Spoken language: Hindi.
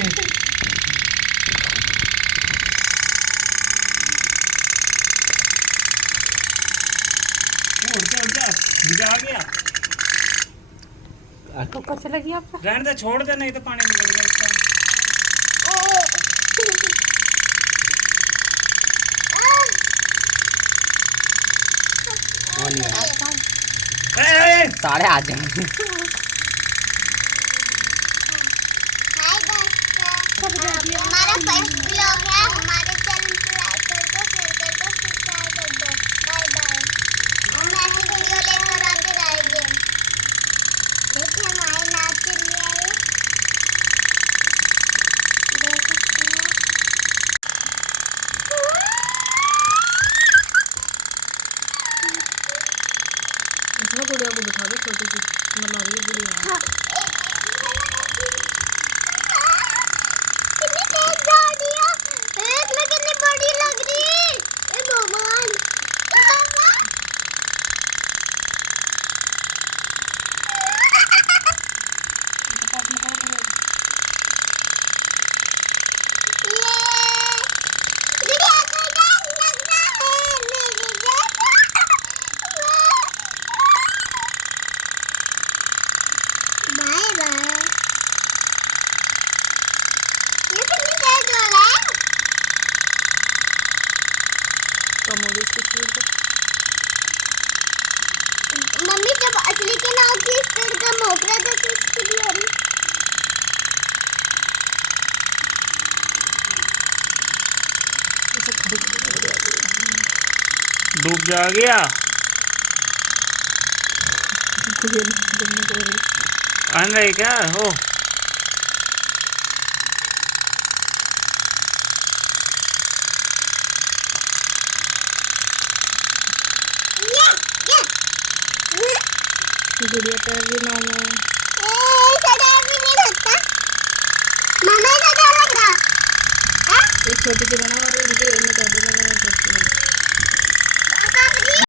उड़ जा आ गया। तो कैसे लगी आपको? रहने दे, छोड़ दे, नहीं तो पानी निकलेगा इसका। सारे आ जाए। हमारा फर्स्ट व्लॉग है, हमारे चैनल को लाइक कर दो, शेयर कर दो, सब्सक्राइब कर दो। Bye bye. हम ऐसी वीडियो लेकर आते रहेंगे। देखिए हमारे नाच चल रहा है, देख सकते हैं। इसमें गुड़िया को बिठा दो, छोटी सी मतलब ये गुड़िया। हाँ। कितनी तेज जा रही है, इसमें कितनी बड़ी लग रही है। ए भगवान, बाय बाय। ये कितनी तेज हो रहा है। कम हो गई इसकी स्पीड तो। मम्मी जब असली के नाव की स्पीड कम हो रहा था तो इसकी भी हो रही। डूब जा गया। आन रही क्या हो? गुड़िया पैर भी मामा। ऐसा डर भी नहीं लगता। मामा ऐसा डर लग रहा है। एक छोटी सी बना और इनके इनमें कर देना।